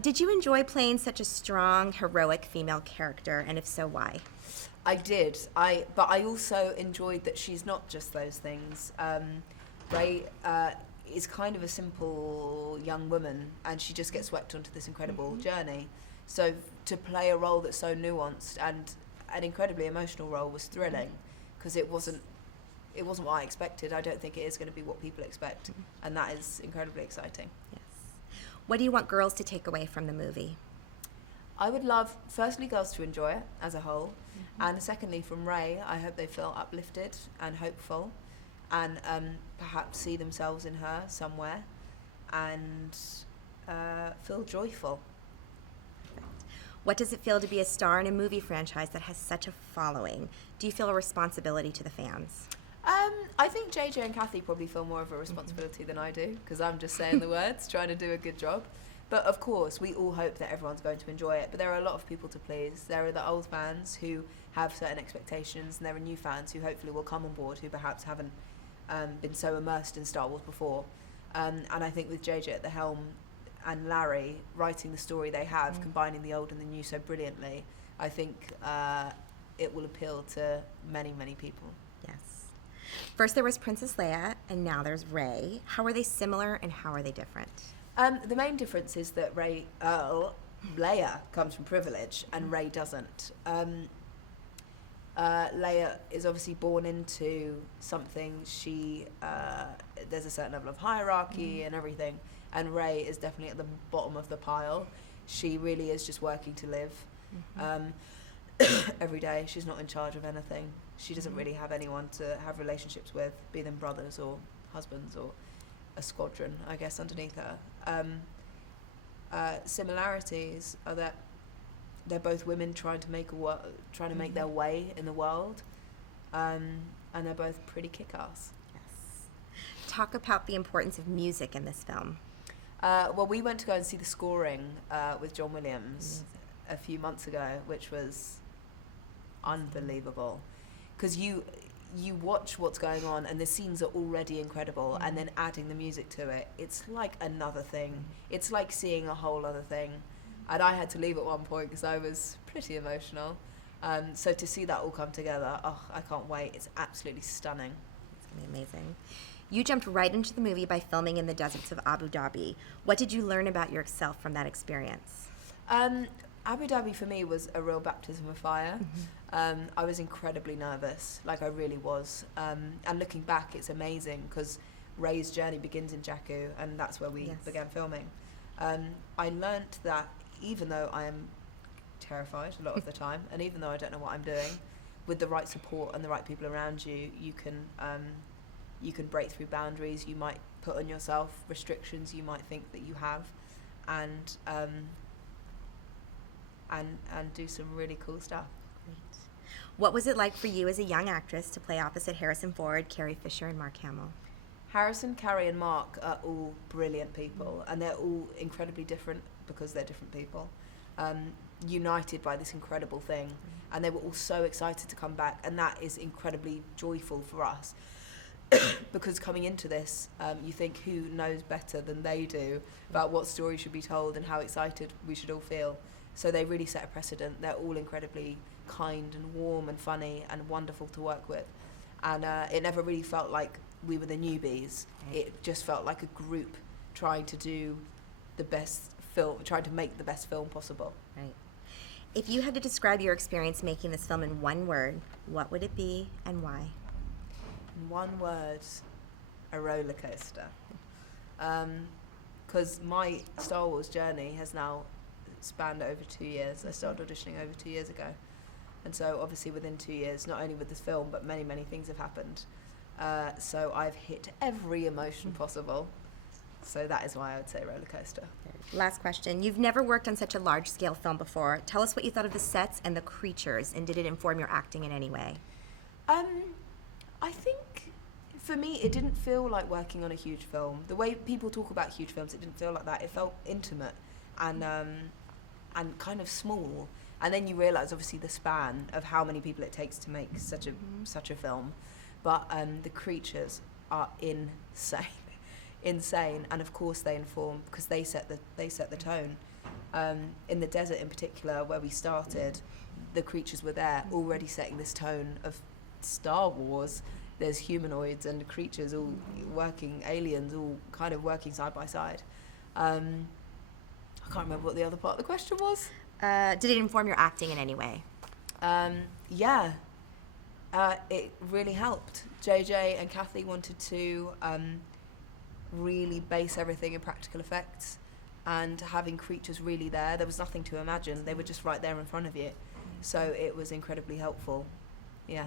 Did you enjoy playing such a strong, heroic female character, and if so, why? I did. But I also enjoyed that she's not just those things. Ray is kind of a simple young woman, and she just gets swept onto this incredible journey. So to play a role that's so nuanced and an incredibly emotional role was thrilling, because it wasn't what I expected. I don't think it is going to be what people expect, and that is incredibly exciting. Yes. What do you want girls to take away from the movie? I would love, firstly, girls to enjoy it as a whole, and secondly, from Ray, I hope they feel uplifted and hopeful, and perhaps see themselves in her somewhere, and feel joyful. What does it feel to be a star in a movie franchise that has such a following? Do you feel a responsibility to the fans? I think JJ and Kathy probably feel more of a responsibility than I do, because I'm just saying the words, trying to do a good job. But of course, we all hope that everyone's going to enjoy it. But there are a lot of people to please. There are the old fans who have certain expectations, and there are new fans who hopefully will come on board who perhaps haven't been so immersed in Star Wars before. And I think with JJ at the helm and Larry writing the story they have, combining the old and the new so brilliantly, I think it will appeal to many, many people. Yes. First there was Princess Leia, and now there's Rey. How are they similar, and how are they different? The main difference is that Leia comes from privilege, and Rey doesn't. Leia is obviously born into something. There's a certain level of hierarchy and everything, and Rey is definitely at the bottom of the pile. She really is just working to live every day. She's not in charge of anything. She doesn't really have anyone to have relationships with, be them brothers or husbands or a squadron, I guess, underneath her. Similarities are that they're both women trying to make their way in the world, and they're both pretty kick-ass. Yes. Talk about the importance of music in this film. Well, we went to go and see the scoring with John Williams a few months ago, which was unbelievable, because you watch what's going on and the scenes are already incredible, and then adding the music to it, it's like another thing. It's like seeing a whole other thing. And I had to leave at one point because I was pretty emotional. So to see that all come together, I can't wait. It's absolutely stunning. It's going to be amazing. You jumped right into the movie by filming in the deserts of Abu Dhabi. What did you learn about yourself from that experience? Abu Dhabi for me was a real baptism of fire. I was incredibly nervous, like I really was. And looking back, it's amazing because Rey's journey begins in Jakku, and that's where we began filming. I learnt that even though I am terrified a lot of the time, and even though I don't know what I'm doing, with the right support and the right people around you, you can break through boundaries. You might put on yourself restrictions you might think that you have, and do some really cool stuff. Great. What was it like for you as a young actress to play opposite Harrison Ford, Carrie Fisher, and Mark Hamill? Harrison, Carrie, and Mark are all brilliant people, and they're all incredibly different because they're different people, united by this incredible thing. And they were all so excited to come back, and that is incredibly joyful for us. Because coming into this, you think, who knows better than they do about what story should be told and how excited we should all feel. So they really set a precedent. They're all incredibly kind and warm and funny and wonderful to work with. And it never really felt like we were the newbies. It just felt like a group trying to do the best film, trying to make the best film possible. Right. If you had to describe your experience making this film in one word, what would it be and why? In one word, a roller coaster. Because my Star Wars journey has now spanned over 2 years. I started auditioning over 2 years ago. And so obviously within 2 years, not only with this film, but many, many things have happened. So I've hit every emotion possible. So that is why I would say roller coaster. Last question. You've never worked on such a large-scale film before. Tell us what you thought of the sets and the creatures, and did it inform your acting in any way? I think for me, it didn't feel like working on a huge film. The way people talk about huge films, it didn't feel like that. It felt intimate and kind of small. And then you realise, obviously, the span of how many people it takes to make such a film. But the creatures are insane, and of course they inform because they set the tone. In the desert in particular, where we started, the creatures were there already setting this tone of Star Wars. There's humanoids and creatures all working, aliens all kind of working side by side. I can't remember what the other part of the question was. Did it inform your acting in any way? Yeah, it really helped. JJ and Kathy wanted to really base everything in practical effects, and having creatures really there was nothing to imagine. They were just right there in front of you. So it was incredibly helpful. Yeah.